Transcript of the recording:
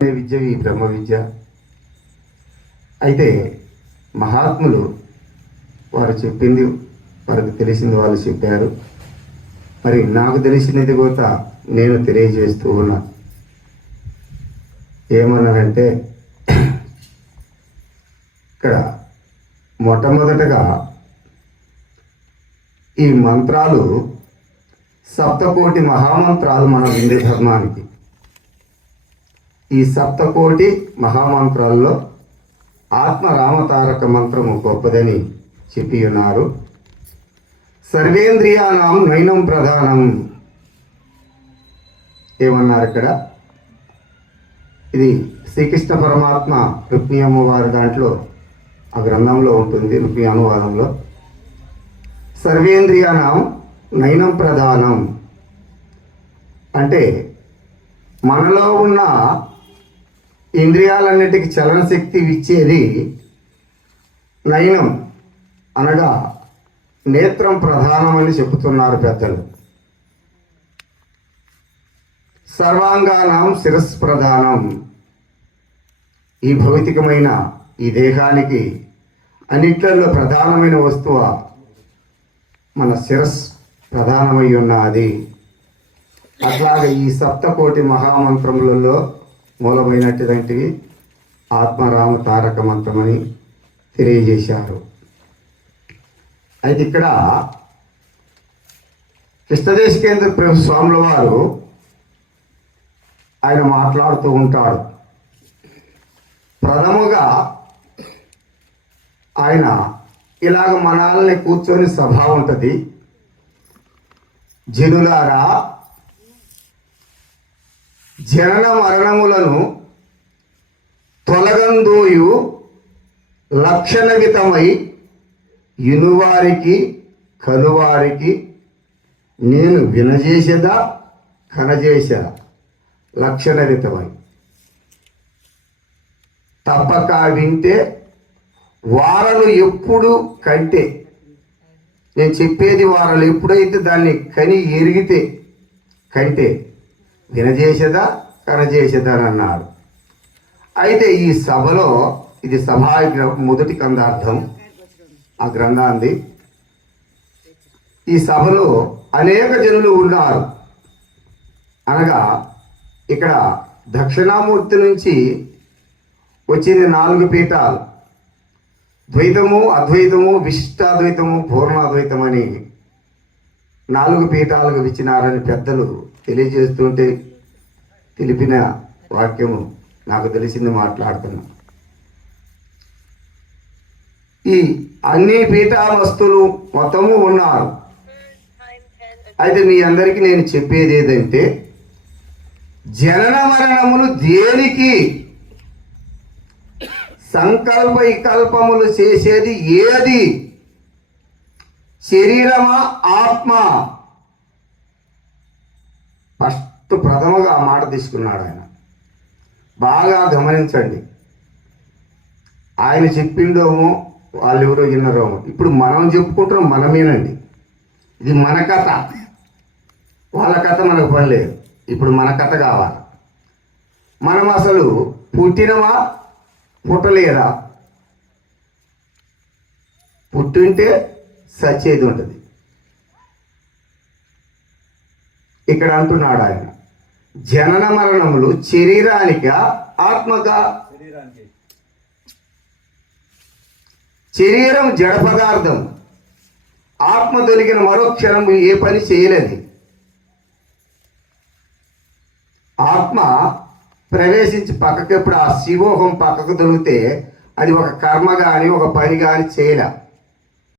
విద్య ఈ బ్రహ్మ విద్య. అయితే మహాత్ములు వారు చెప్పింది వారికి తెలిసింది వాళ్ళు చెప్పారు. మరి నాకు తెలిసినది కూడా నేను తెలియజేస్తూ ఉన్నా. ఏమన్నానంటే ఇక్కడ మొట్టమొదటగా ఈ మంత్రాలు సప్తకోటి మహామంత్రాలు మన హిందూ ధర్మానికి. ఈ సప్తకోటి మహామంత్రాల్లో ఆత్మరామతారక మంత్రము గొప్పదని చెప్పి ఉన్నారు. సర్వేంద్రియానాం నైనం ప్రధానం ఏమన్నారు ఇక్కడ? ఇది శ్రీకృష్ణ పరమాత్మ రుక్మిణి అమ్మవారి దాంట్లో ఆ గ్రంథంలో ఉంటుంది, రుక్మిణి అనువాదంలో. సర్వేంద్రియానాం నైనం ప్రధానం అంటే మనలో ఉన్న ఇంద్రియాలన్నిటికీ చలన శక్తి ఇచ్చేది నయనం అనగా నేత్రం ప్రధానమని చెబుతున్నారు పెద్దలు. సర్వాంగానాం శిరస్సు ప్రధానం. ఈ భౌతికమైన ఈ దేహానికి అన్నిట్లలో ప్రధానమైన వస్తువు మన శిరస్సు ప్రధానమై ఉన్నది. అట్లాగే ఈ సప్తకోటి మహామంత్రములలో మూలమైనటువంటివి ఆత్మరామ తారక మంత్రమని తెలియజేశారు. అయితే ఇక్కడ కృష్ణదేశికేంద్ర ప్రభు స్వాముల వారు ఆయన మాట్లాడుతూ ఉంటాడు. ప్రథముగా ఆయన ఇలాగ మనల్ని కూర్చొని సభ ఉంటుంది. జనులారా, జనన మరణములను తొలగందోయు లక్షణవితమై ఇనువారికి కనువారికి నేను వినజేసేదా కనజేసా లక్షణవితమై తప్పక వింటే వారలు ఎప్పుడు కంటే నేను చెప్పేది వారలు ఎప్పుడైతే దాన్ని కని ఎరిగితే కంటే వినజేసేదా కనజేసేదా అని అన్నాడు. అయితే ఈ సభలో ఇది సభా మొదటి కందార్థం ఆ గ్రంథాన్ని. ఈ సభలో అనేక జనులు ఉన్నారు. అనగా ఇక్కడ దక్షిణామూర్తి నుంచి వచ్చింది 4 పీఠాలు. ద్వైతము, అద్వైతము, విశిష్టాద్వైతము, పూర్ణాద్వైతం అని 4 పీఠాలకు ఇచ్చినారని పెద్దలు తెలియజేస్తుంటే తెలిపిన వాక్యము నాకు తెలిసింది మాట్లాడుతున్నా. ఈ అన్ని పీఠావస్తులు మొత్తము ఉన్నారు. అయితే మీ అందరికీ నేను చెప్పేది ఏదంటే జనన మరణములు దేనికి సంకల్ప వికల్పములు చేసేది ఏది? శరీరమా ఆత్మ? ఫస్ట్ ప్రథమగా ఆ మాట తీసుకున్నాడు ఆయన. బాగా గమనించండి. ఆయన చెప్పిండోమో వాళ్ళు ఎవరో విన్నారోమో. ఇప్పుడు మనం చెప్పుకుంటున్నాం, మనమేనండి. ఇది మన కథ. వాళ్ళ కథ మనకు పని లేదు. ఇప్పుడు మన కథ కావాలి. మనం అసలు పుట్టినమా పుట్టలేదా? పుట్టింటే సచ్చేది ఉంటుంది. ఇక్కడ అంటున్నాడు ఆయన, జనన మరణములు శరీరానిక ఆత్మక? శరీరం జడ పదార్థం. ఆత్మ దొరికిన మరో క్షణం ఏ పని చేయలేదు. ఆత్మ ప్రవేశించి పక్కకి ఎప్పుడు ఆ శివోహం పక్కకు దొరికితే అది ఒక కర్మ కానీ ఒక పని కానీ చేయలే.